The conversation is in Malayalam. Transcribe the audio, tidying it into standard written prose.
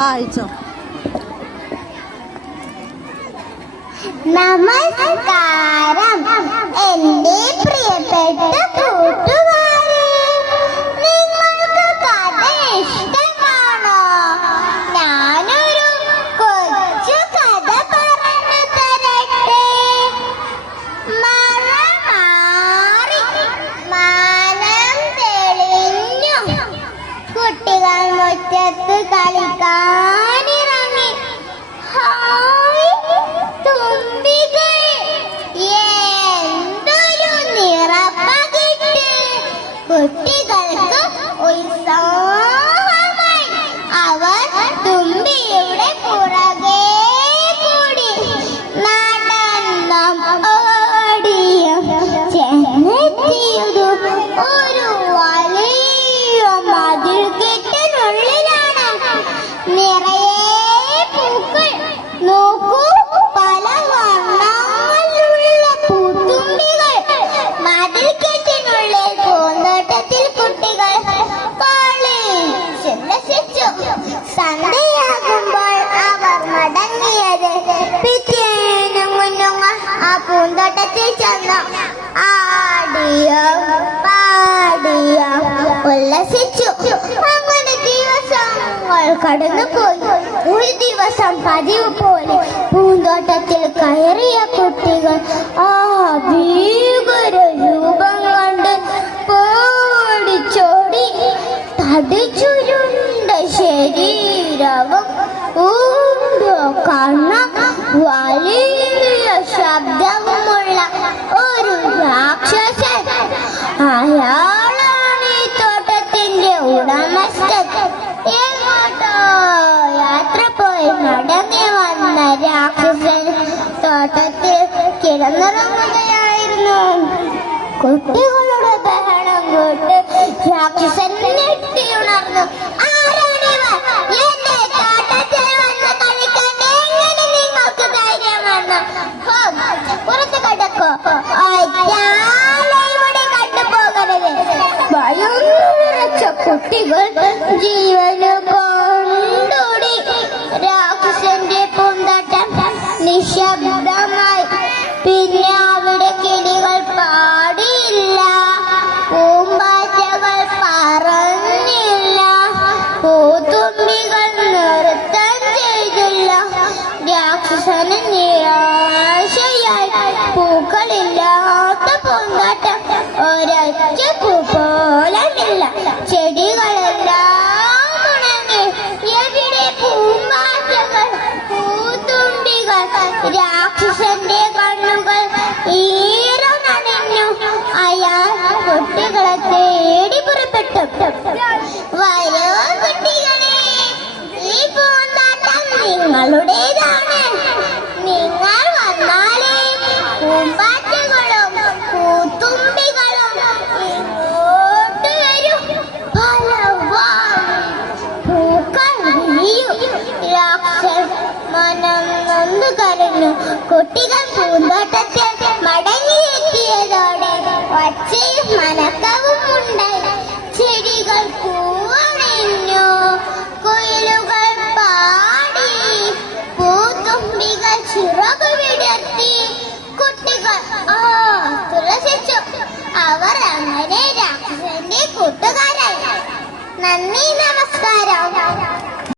വായിച്ചോ. നമസ്കാരം എന്റെ പ്രിയപ്പെട്ട കൂട്ടുകാരെ, നിങ്ങൾക്ക് കഥ ഇഷ്ടമാണോ? ഞാനൊരു കൊച്ചു കഥ പറഞ്ഞു തരട്ടെ. മഴ മാറി മാനം തെളിഞ്ഞു, കുട്ടികൾ മുറ്റത്ത് കളിക്കാനിറങ്ങി. ഹായ് തുമ്പികൾ, എന്തൊരു നിറപ്പകിട്ട്! കുട്ടികൾക്ക് ഉത്സാഹമായി. അവർ തുമ്പിയുടെ പുറകെ കൂടി നടന്നും ഓടിയും ചെന്നെത്തിയതു ഒരു വലിയ മതിൽക്കെട്ടിനുള്ളിലാണ്. നിറയെ പൂക്കൾ. നോക്കൂ, പല വർണ്ണങ്ങളുള്ള പൂത്തുമ്പികൾ. മതിൽക്കെട്ടിനുള്ളിൽ പൂന്തോട്ടത്തിൽ കുട്ടികൾ കളിച്ചുല്ലസിച്ചു. സന്ധ്യയാകുമ്പോൾ അവർ മടങ്ങിയത്. പിറ്റേന്ന് കുഞ്ഞുങ്ങൾ ആ പൂന്തോട്ടത്തിൽ ചെന്നു ആടിയും പാടിയും ഉല്ലസിച്ചു. അങ്ങനെ ദിവസങ്ങൾ കടന്നുപോയി. ഒരു ദിവസം പതിവ് പോലെ പൂന്തോട്ടത്തിൽ കയറിയ കുട്ടികൾ ആ ഭീകര രൂപം കണ്ട് പേടിച്ചോടി. തടിച്ചുരുണ്ട ശരീരവും കണ്ണം വലിയ ശബ്ദവുമുള്ള ഒരു രാക്ഷസൻ. അയാളാണ് ഈ തോട്ടത്തിന്റെ ഉടമസ്ഥൻ. എങ്ങോട്ടോ യാത്ര പോയി മടങ്ങി വന്ന രാക്ഷസൻ തോട്ടത്തിൽ കിടന്നിറങ്ങുകയായിരുന്നു. കുട്ടികളുടെ ബഹളം കേട്ട് രാക്ഷസൻ ഞെട്ടിയുണർന്നു. ആരാണിവർ? എന്റെ തോട്ടത്തിൽ വന്ന് കളിക്കാൻ എങ്ങനെ നിങ്ങൾക്ക് ധൈര്യം വന്നു? പുറത്ത് കിടക്കോ? ഇവിടെ കണ്ടുപോകരുത്. ഭയം നിറച്ച കുട്ടികൾ ജീവന് കൊണ്ടോടി. രാക്ഷസന്റെ പൂന്തോട്ടം നിശബ്ദമായി. പിന്നെ അവിടെ കിളികൾ പാടിയില്ല, പൂമ്പാറ്റകൾ പറഞ്ഞില്ല, പൂത്തുമ്പികൾ നൃത്തം ചെയ്തില്ല. രാക്ഷസന് നിരാശയായി. പൂക്കളില്ലാത്ത പൂന്തോട്ടം ഒരൊറ്റ പൂ പോലുമില്ല. ചെടികളെല്ലാം ഉണങ്ങി. എവിടെ പൂമ്പാറ്റകൾ, പൂത്തുമ്പികൾ? രാക്ഷസന്റെ കണ്ണുകൾ ഈറനണിഞ്ഞു. അയാൾ കുട്ടികളെ തേടി പുറപ്പെട്ടു. വരൂ കുട്ടികളെ, ഈ പൂന്തോട്ടം നിങ്ങളുടേതാണ്. നിങ്ങൾ വന്നാലേ പൂമ്പാറ്റകളും പൂത്തുമ്പികളും ഇങ്ങോട്ട് വരും. പൂക്കൾ വിരിയും. രാക്ഷസൻ മനം നൊന്നു കരഞ്ഞു. കുട്ടികൾ പൂന്തോട്ടത്തിൽ മടങ്ങിയെത്തിയതോടെ ഒച്ചയും മനക്കവും ഉണ്ടായി. ചെടികൾ പൂവണിഞ്ഞു, കുയിലുകൾ പാടി, പൂത്തുമ്പികൾ ചിറകു വിടർത്തി. കുട്ടികൾ തുളസിച്ചു. അവർ അങ്ങനെ രാക്ഷസന്റെ കൂട്ടുകാരായി. നന്ദി, നമസ്കാരം.